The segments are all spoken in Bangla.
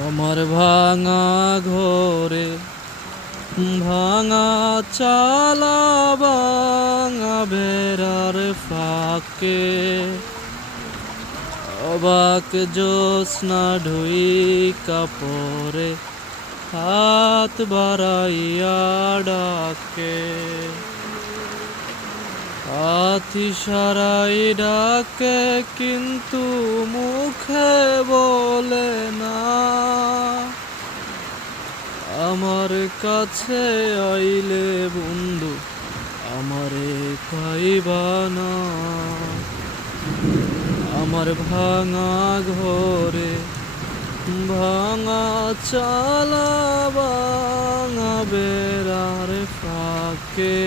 আমার ভাঙা ঘরে ভাঙা চালা ভাঙা বেড়ার ফাঁকে অবাক জ্যোৎস্না ঢুই কাপড়ে হাত বাড়াইয়া ডাকে হাতি সারাই ডাকে কিন্তু মুখে বলে না আমার কাছে আইলে বন্ধু আমারে পাইবা না। আমার ভাঙা ঘরে ভাঙা চালা ভাঙা বেড়ার ফাঁকে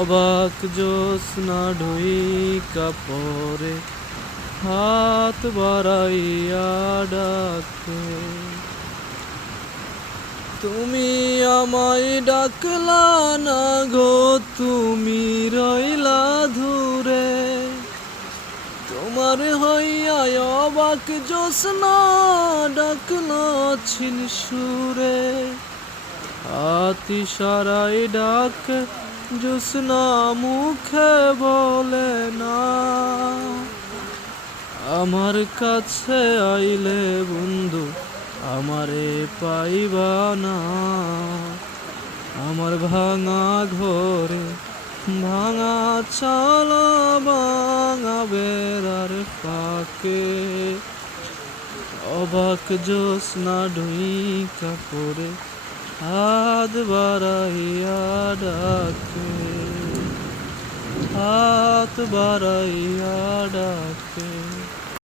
অবাক জ্যোৎস্না ঢুই কাপড়ে হাত বাড়াইয়া ডাকে তুমি আমায় ডাকলা না গো তুমি রইলা দূরে তোমার হইয়া অবাক জ্যোৎস্না ডাকলা ছিন সুরে হাতি সারাই ডাক জ্যোৎস্না মুখে বলে না আমার কাছে আইলে বন্ধু আমারে পাইবা না। আমার ভাঙা ঘরে ভাঙা চালা ভাঙা বেড়ার ফাঁকে অবাক জ্যোৎস্না ঢুই কাপড়ে হাত বাড়াইয়া ডাকে হাত বাড়াইয়া ডাকে।